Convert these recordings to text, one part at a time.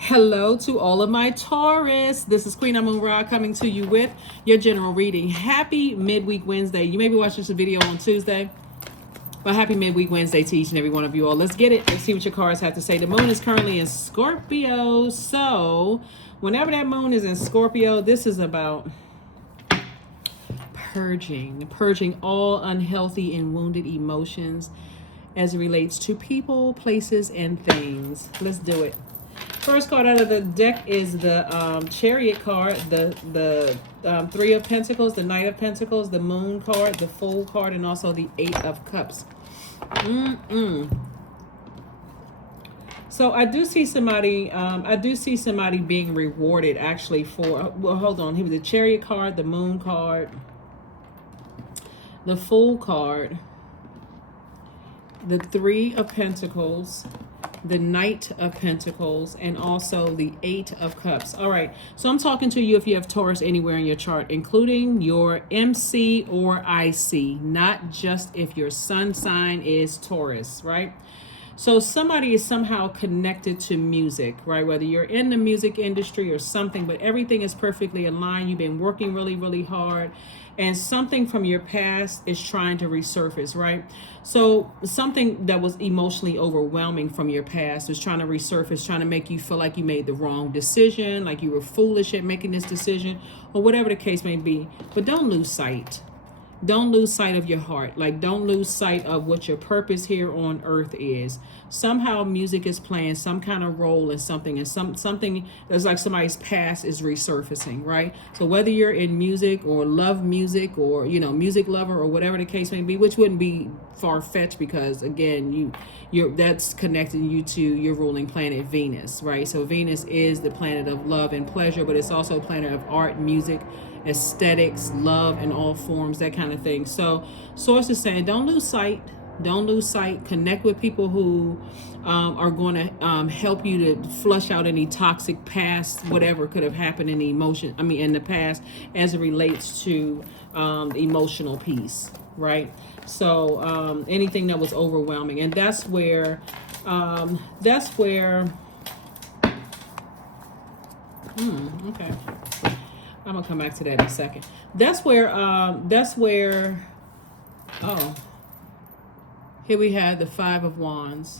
Hello to all of my Taurus. This is Queen Amun Ra coming to you with your general reading. Happy midweek Wednesday. You may be watching this video on Tuesday, but happy midweek Wednesday to each and every one of you all. Let's get it. Let's see what your cards have to say. The moon is currently in Scorpio. So whenever that moon is in Scorpio, this is about purging all unhealthy and wounded emotions as it relates to people, places, and things. Let's do it. First card out of the deck is the Chariot card, the Three of Pentacles, the Knight of Pentacles, the Moon card, the Fool card, and also the Eight of Cups. So I do see somebody. Being rewarded actually for. Well, hold on. Here was the Chariot card, the Moon card, the Fool card, the Three of Pentacles, the Knight of Pentacles, and also the Eight of Cups. All right, so I'm talking to you if you have Taurus anywhere in your chart, including your MC or IC, not just if your sun sign is Taurus, right? So somebody is somehow connected to music, right? Whether you're in the music industry or something, but everything is perfectly aligned. You've been working really, really hard, and something from your past is trying to resurface, right? So something that was emotionally overwhelming from your past is trying to resurface, trying to make you feel like you made the wrong decision, like you were foolish at making this decision, or whatever the case may be. But don't lose sight. Don't lose sight of your heart. Like, don't lose sight of what your purpose here on earth is. Somehow music is playing some kind of role in something, and something that's like somebody's past is resurfacing, right? So whether you're in music or love music, or music lover, or whatever the case may be, which wouldn't be far-fetched, because again, you're that's connecting you to your ruling planet Venus, right? So Venus is the planet of love and pleasure, but it's also a planet of art, music, aesthetics, love in all forms, that kind of thing. So source is saying don't lose sight. Connect with people who are going to help you to flush out any toxic past, whatever could have happened in the past, as it relates to emotional piece, right? So anything that was overwhelming, and that's where okay, I'm gonna come back to that in a second. That's where oh, here we have the Five of Wands.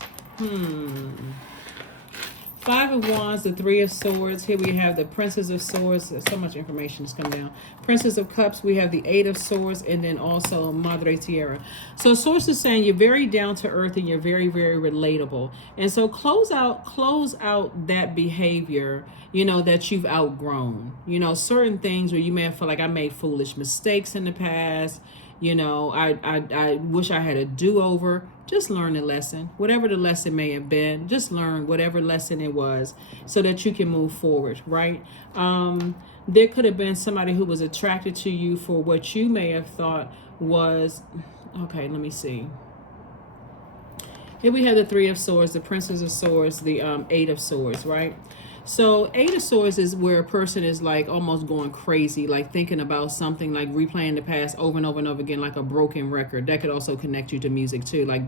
Five of Wands, the Three of Swords. Here we have the Princess of Swords. There's so much information that's come down. Princess of Cups. We have the Eight of Swords, and then also Madre Tierra. So source is saying you're very down to earth and you're very, very relatable. And so close out that behavior, that you've outgrown. Certain things where you may feel like I made foolish mistakes in the past. I wish I had a do-over. Just learn the lesson. Whatever the lesson may have been, just learn whatever lesson it was so that you can move forward, right? There could have been somebody who was attracted to you for what you may have thought was, okay, let me see. Here we have the Three of Swords, the Princess of Swords, the Eight of Swords, right? So Eight of Swords is where a person is like almost going crazy, like thinking about something, like replaying the past over and over and over again, like a broken record. That could also connect you to music too. Like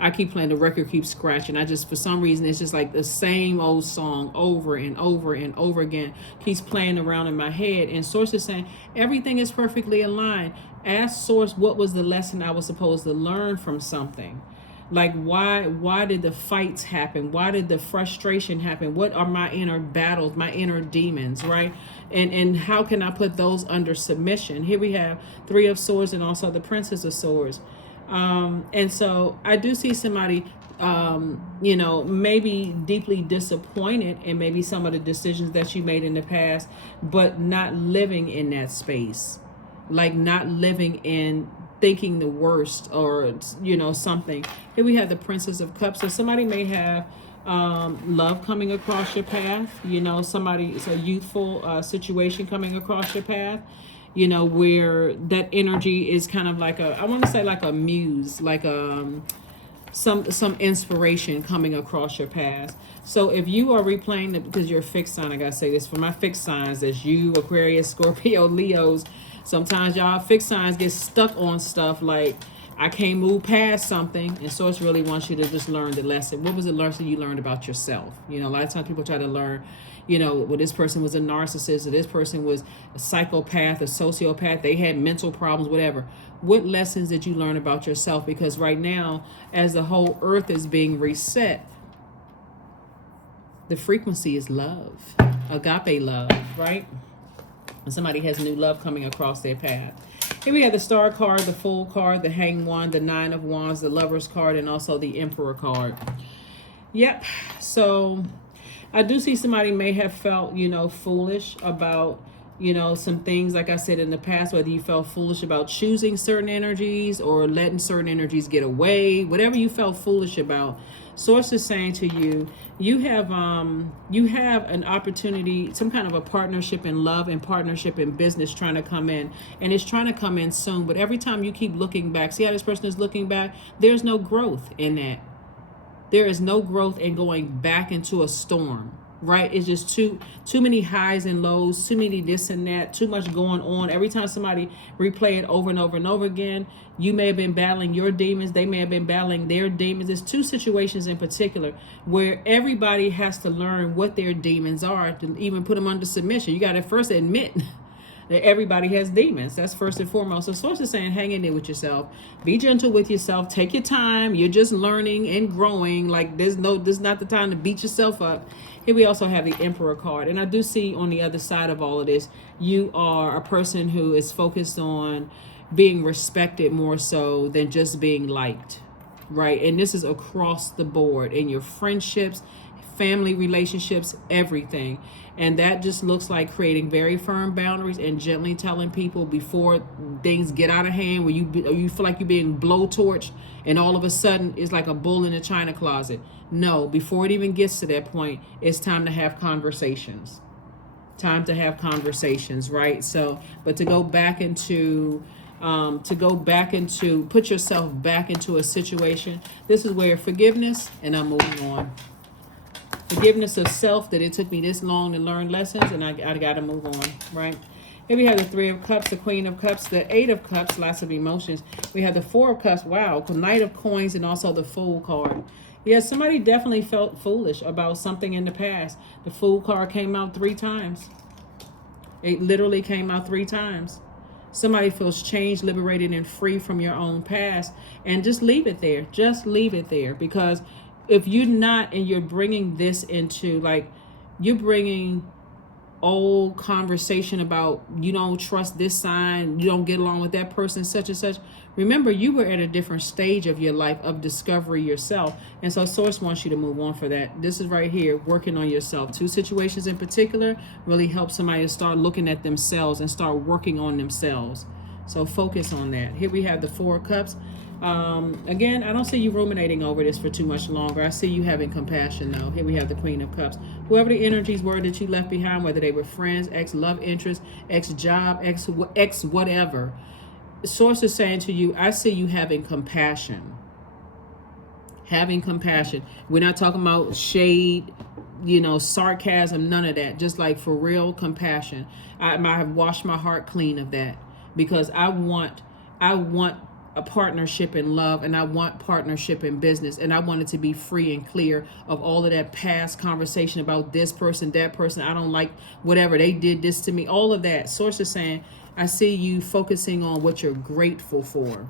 I keep playing, the record keeps scratching. For some reason, it's just like the same old song over and over and over again, keeps playing around in my head. And Source is saying everything is perfectly aligned. Ask Source, what was the lesson I was supposed to learn from something? Like, why did the fights happen? Why did the frustration happen? What are my inner battles, my inner demons, right? And how can I put those under submission? Here we have Three of Swords and also the Princess of Swords. And so I do see somebody, maybe deeply disappointed in maybe some of the decisions that you made in the past, but not living in that space. Like not living in thinking the worst, or something. Here we have the Princess of Cups. So somebody may have love coming across your path. It's a youthful situation coming across your path, where that energy is kind of like I want to say like a muse, like some inspiration coming across your path. So if you are replaying it, because you're a fixed sign, I gotta say this for my fixed signs, as you, Aquarius, Scorpio, Leos, sometimes y'all fixed signs get stuck on stuff like I can't move past something. And Source really wants you to just learn the lesson. What was the lesson you learned about yourself? You know, a lot of times people try to learn, you know, well, this person was a narcissist, or this person was a psychopath, a sociopath, they had mental problems, whatever. What lessons did you learn about yourself? Because right now, as the whole earth is being reset, the frequency is love, agape love, right? And somebody has new love coming across their path. Here we have the Star card, the Fool card, the Hanged One, the Nine of Wands, the Lovers card, and also the Emperor card. Yep. So I do see somebody may have felt, you know, foolish about, you know, some things, like I said in the past, whether you felt foolish about choosing certain energies or letting certain energies get away, whatever you felt foolish about. Source is saying to you, you have an opportunity, some kind of a partnership in love and partnership in business trying to come in, and it's trying to come in soon. But every time you keep looking back, see how this person is looking back? There's no growth in that. There is no growth in going back into a storm, right? It's just too many highs and lows, too many this and that, too much going on. Every time somebody replay it over and over and over again, you may have been battling your demons, they may have been battling their demons. There's two situations in particular where everybody has to learn what their demons are to even put them under submission. You got to first admit that everybody has demons. That's first and foremost. So Source is saying, hang in there with yourself. Be gentle with yourself. Take your time. You're just learning and growing. Like this is not the time to beat yourself up. Here we also have the Emperor card. And I do see on the other side of all of this, you are a person who is focused on being respected more so than just being liked, right? And this is across the board in your friendships, family relationships, everything. And that just looks like creating very firm boundaries and gently telling people before things get out of hand, where you feel like you're being blowtorched and all of a sudden it's like a bull in a china closet. No, before it even gets to that point, it's time to have conversations. Time to have conversations, right? So, but to go back into put yourself back into a situation. This is where forgiveness, and I'm moving on. Forgiveness of self, that it took me this long to learn lessons, and I got to move on, right? Here we have the Three of Cups, the Queen of Cups, the Eight of Cups, lots of emotions. We have the Four of Cups, wow, the Knight of Coins, and also the Fool card. Yeah, somebody definitely felt foolish about something in the past. The Fool card came out 3 times. It literally came out 3 times. Somebody feels changed, liberated, and free from your own past. And just leave it there. Just leave it there. Because if you're not, and you're bringing this into, like, you're bringing old conversation about you don't trust this sign, you don't get along with that person, such and such. Remember, you were at a different stage of your life of discovery yourself. And so Source wants you to move on for that. This is right here, working on yourself. 2 situations in particular really help somebody to start looking at themselves and start working on themselves. So focus on that. Here we have the Four of Cups. Again, I don't see you ruminating over this for too much longer. I see you having compassion though. Here we have the Queen of Cups. Whoever the energies were that you left behind, whether they were friends, ex-love interest, ex-job, ex whatever, Source is saying to you, I see you having compassion. Having compassion. We're not talking about shade, sarcasm, none of that. Just like for real compassion. I have washed my heart clean of that, because I want a partnership in love, and I want partnership in business, and I want it to be free and clear of all of that past conversation about this person, that person, I don't like whatever, they did this to me, all of that. Source is saying, I see you focusing on what you're grateful for.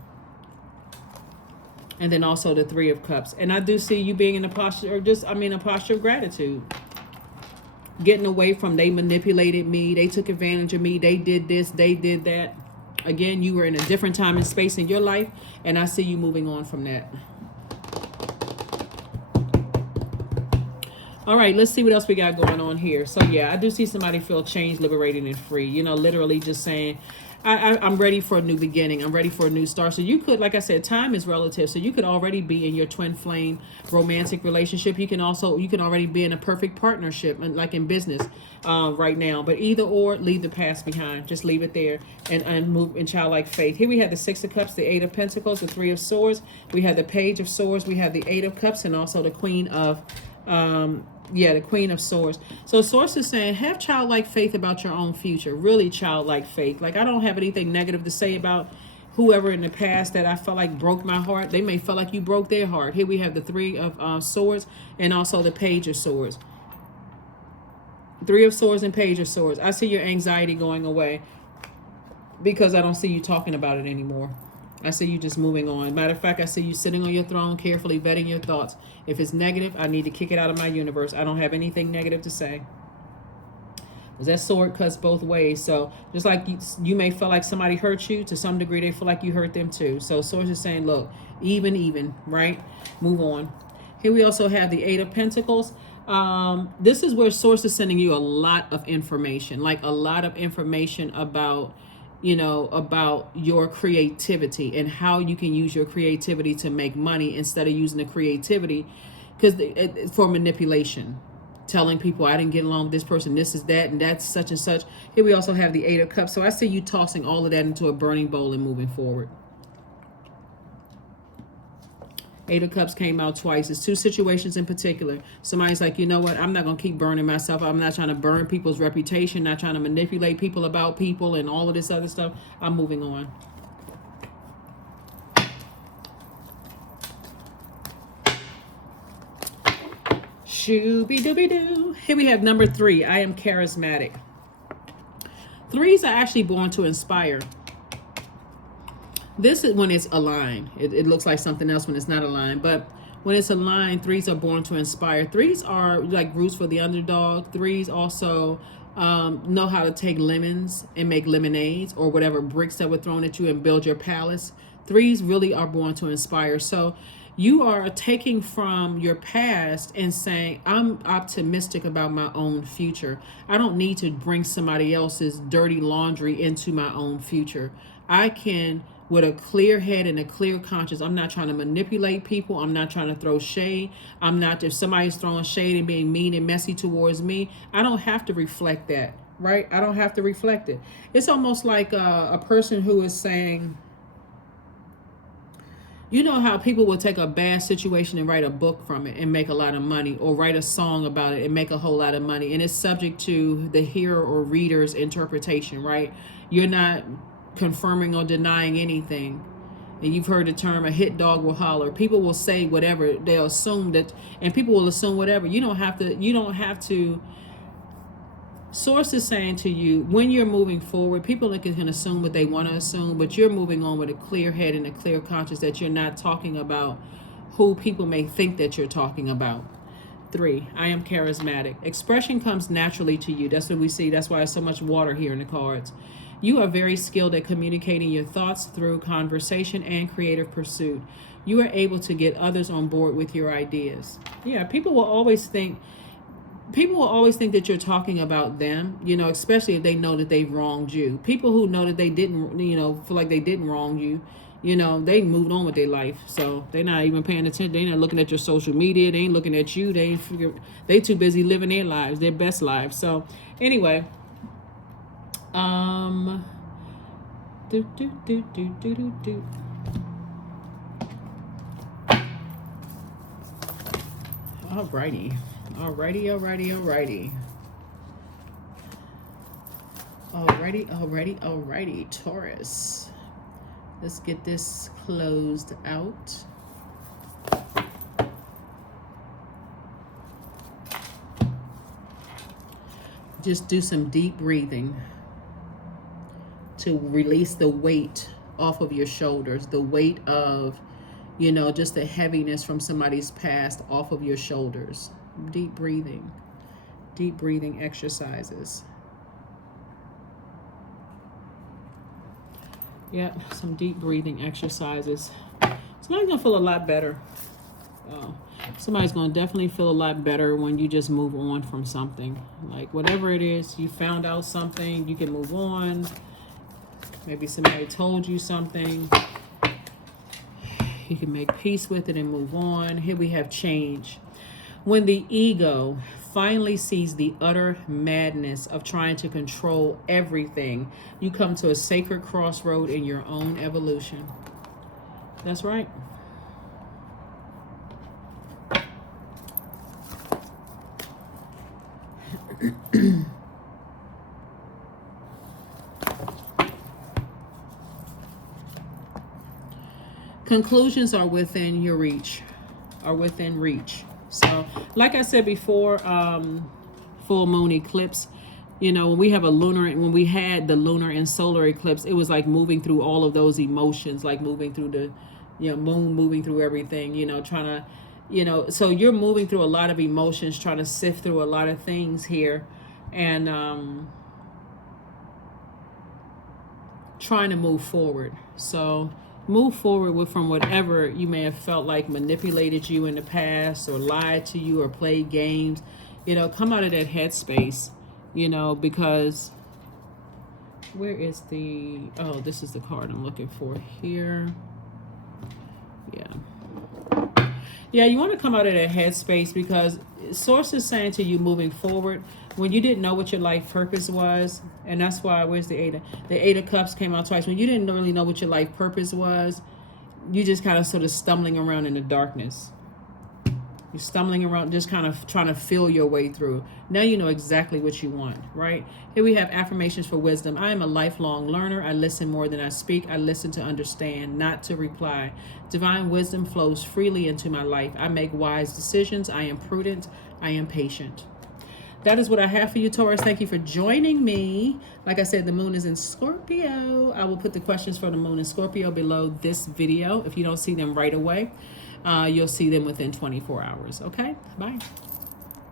And then also the Three of Cups. And I do see you being in a posture of gratitude. Getting away from they manipulated me, they took advantage of me, they did this, they did that. Again, you were in a different time and space in your life, and I see you moving on from that. All right, let's see what else we got going on here. So, yeah, I do see somebody feel changed, liberated, and free. Literally just saying, I'm ready for a new beginning. I'm ready for a new start. So you could, like I said, time is relative. So you could already be in your twin flame romantic relationship. You can already be in a perfect partnership, like in business right now. But either or, leave the past behind. Just leave it there and move in childlike faith. Here we have the Six of Cups, the Eight of Pentacles, the Three of Swords. We have the Page of Swords. We have the Eight of Cups, and also the Queen of the Queen of Swords. So Source is saying, have childlike faith about your own future. Really childlike faith. Like, I don't have anything negative to say about whoever in the past that I felt like broke my heart, they may feel like you broke their heart. Here we have the Three of Swords and also the Page of Swords. Three of Swords and Page of Swords. I see your anxiety going away because I don't see you talking about it anymore. I see you just moving on. Matter of fact, I see you sitting on your throne, carefully vetting your thoughts. If it's negative, I need to kick it out of my universe. I don't have anything negative to say. Because that sword cuts both ways. So just like you may feel like somebody hurt you, to some degree they feel like you hurt them too. So swords is saying, look, even, right? Move on. Here we also have the Eight of Pentacles. This is where source is sending you a lot of information, like a lot of information about, you know, about your creativity and how you can use your creativity to make money instead of using the creativity for manipulation. Telling people I didn't get along with this person, this is that, and that's such and such. Here we also have the Eight of Cups. So I see you tossing all of that into a burning bowl and moving forward. Eight of Cups came out twice. It's two situations in particular. Somebody's like, you know what? I'm not going to keep burning myself. I'm not trying to burn people's reputation, not trying to manipulate people about people and all of this other stuff. I'm moving on. Shooby-dooby-doo. Here we have number 3. I am charismatic. Threes are actually born to inspire. This is when it's aligned. It looks like something else when it's not aligned. But when it's aligned, threes are born to inspire. Threes are like roots for the underdog. Threes also know how to take lemons and make lemonades or whatever bricks that were thrown at you and build your palace. Threes really are born to inspire. So you are taking from your past and saying, I'm optimistic about my own future. I don't need to bring somebody else's dirty laundry into my own future. I can, with a clear head and a clear conscience, I'm not trying to manipulate people. I'm not trying to throw shade. I'm not, if somebody's throwing shade and being mean and messy towards me, I don't have to reflect that, right? I don't have to reflect it. It's almost like a person who is saying, you know how people will take a bad situation and write a book from it and make a lot of money, or write a song about it and make a whole lot of money, and it's subject to the hearer or reader's interpretation, right? You're not confirming or denying anything. And you've heard the term, a hit dog will holler. People will say whatever, they'll assume that, and people will assume whatever. You don't have to. Source is saying to you, when you're moving forward, people can assume what they want to assume, but you're moving on with a clear head and a clear conscience that you're not talking about who people may think that you're talking about. 3, I am charismatic. Expression comes naturally to you. That's what we see. That's why there's so much water here in the cards. You are very skilled at communicating your thoughts through conversation and creative pursuit. You are able to get others on board with your ideas. Yeah, people will always think that you're talking about them, you know, especially if they know that they've wronged you. People who know that they didn't, you know, feel like they didn't wrong you, you know, they moved on with their life. So they're not even paying attention. They're not looking at your social media. They ain't looking at you. They too busy living their lives, their best lives. So anyway, Alrighty. Alrighty, Taurus. Let's get this closed out. Just do some deep breathing to release the weight off of your shoulders, the weight of, you know, just the heaviness from somebody's past off of your shoulders. Deep breathing exercises. Yep, some deep breathing exercises. Somebody's gonna feel a lot better. Somebody's gonna definitely feel a lot better when you just move on from something. Like whatever it is, you found out something, you can move on. Maybe somebody told you something. You can make peace with it and move on. Here we have change. When the ego finally sees the utter madness of trying to control everything, you come to a sacred crossroad in your own evolution. That's right. Conclusions are within your reach, are within reach. So, like I said before, full moon eclipse, you know, when we have a lunar, when we had the lunar and solar eclipse, it was like moving through all of those emotions, like moving through the, you know, moon moving through everything, you know, trying to, you know, so you're moving through a lot of emotions, trying to sift through a lot of things here, and trying to move forward. So move forward with from whatever you may have felt like manipulated you in the past, or lied to you, or played games. You know, come out of that headspace, you know, because where is the, oh, this is the card I'm looking for here. Yeah, you want to come out of that headspace, because source is saying to you moving forward, when you didn't know what your life purpose was, and that's why, where's the Eight of Cups came out twice. When you didn't really know what your life purpose was, you just kind of sort of stumbling around in the darkness. You're stumbling around, just kind of trying to feel your way through. Now you know exactly what you want, right? Here we have affirmations for wisdom. I am a lifelong learner. I listen more than I speak. I listen to understand, not to reply. Divine wisdom flows freely into my life. I make wise decisions. I am prudent. I am patient. That is what I have for you, Taurus. Thank you for joining me. Like I said, the moon is in Scorpio. I will put the questions for the moon in Scorpio below this video. If you don't see them right away, you'll see them within 24 hours. Okay, bye.